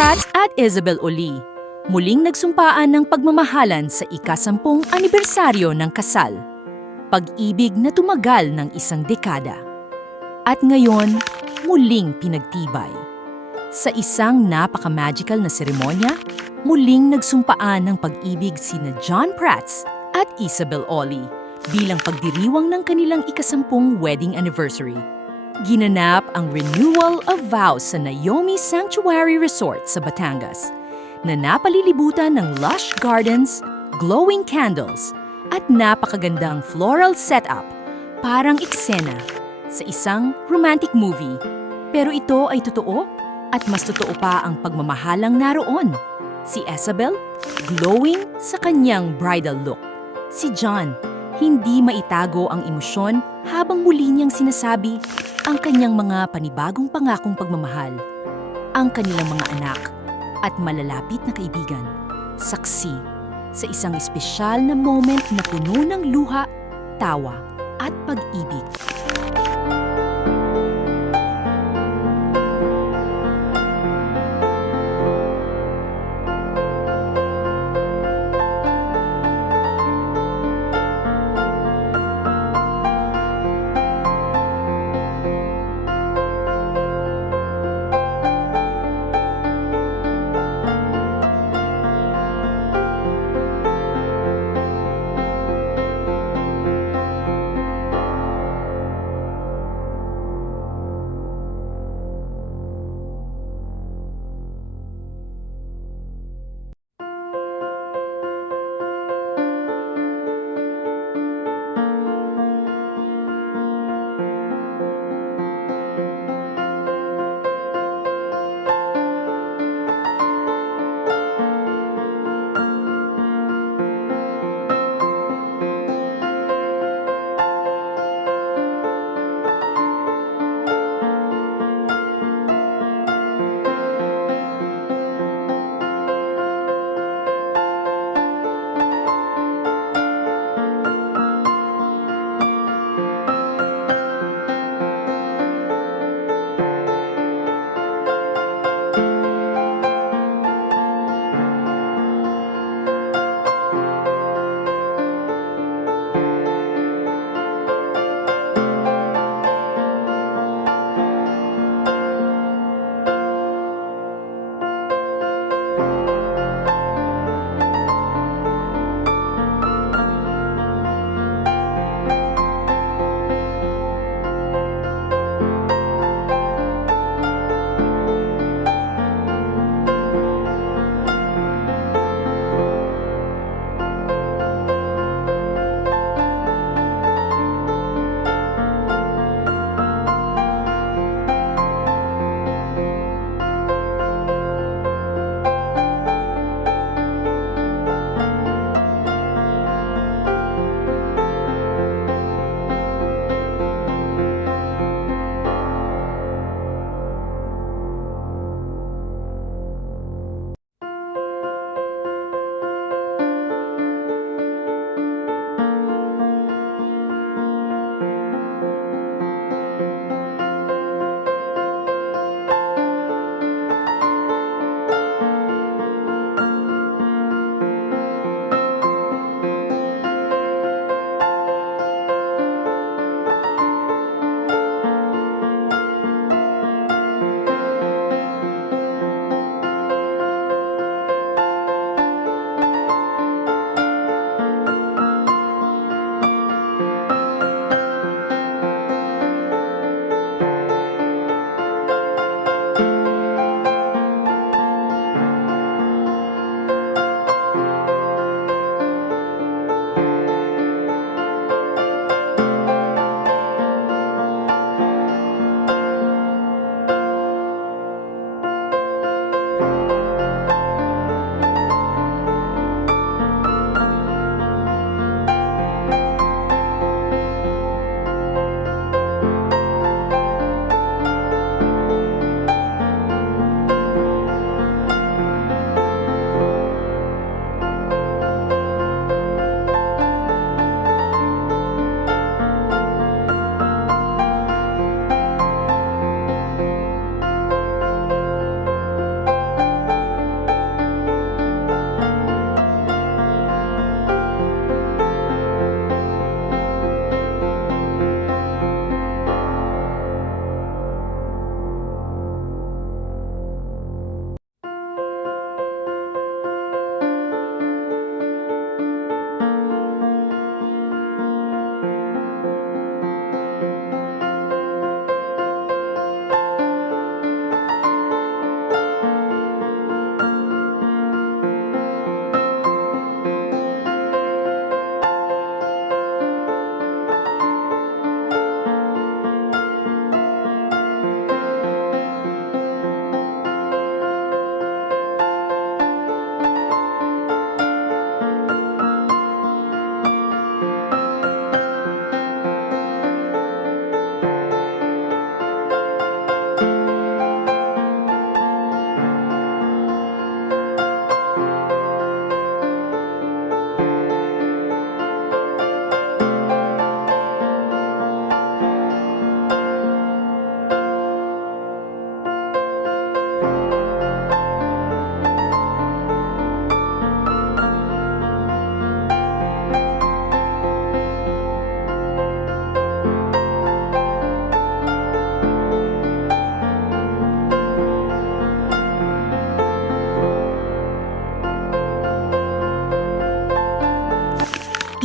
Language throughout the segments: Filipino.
Prats at Isabel Oli muling nagsumpaan ng pagmamahalan sa ika-10 anibersaryo ng kasal. Pag-ibig na tumagal ng 1 dekada. At ngayon, muling pinagtibay. Sa isang napaka-magical na seremonya, muling nagsumpaan ng pag-ibig sina John Prats at Isabel Oli bilang pagdiriwang ng kanilang ika-10 wedding anniversary. Ginanap ang renewal of vows sa Naomi Sanctuary Resort sa Batangas na napalilibutan ng lush gardens, glowing candles, at napakagandang floral setup parang eksena sa isang romantic movie. Pero ito ay totoo at mas totoo pa ang pagmamahalang naroon. Si Isabel, glowing sa kanyang bridal look. Si John, hindi maitago ang emosyon habang muli niyang sinasabi ang kanyang mga panibagong pangakong pagmamahal, ang kanilang mga anak at malalapit na kaibigan, saksi sa isang espesyal na moment na puno ng luha, tawa at pag-ibig.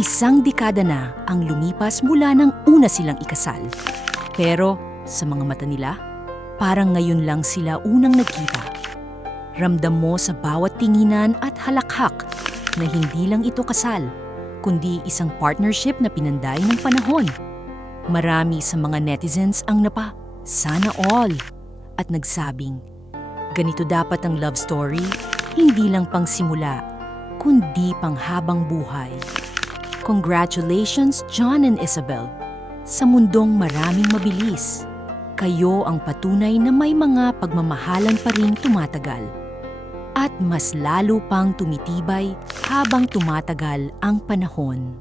Isang dekada na ang lumipas mula nang una silang ikasal. Pero sa mga mata nila, parang ngayon lang sila unang nagkita. Ramdam mo sa bawat tinginan at halakhak na hindi lang ito kasal, kundi isang partnership na pinanday ng panahon. Marami sa mga netizens ang sana all, at nagsabing, ganito dapat ang love story, hindi lang pang simula, kundi pang habang buhay. Congratulations, John and Isabel. Sa mundong maraming mabilis, kayo ang patunay na may mga pagmamahalan pa ring tumatagal. At mas lalo pang tumitibay habang tumatagal ang panahon.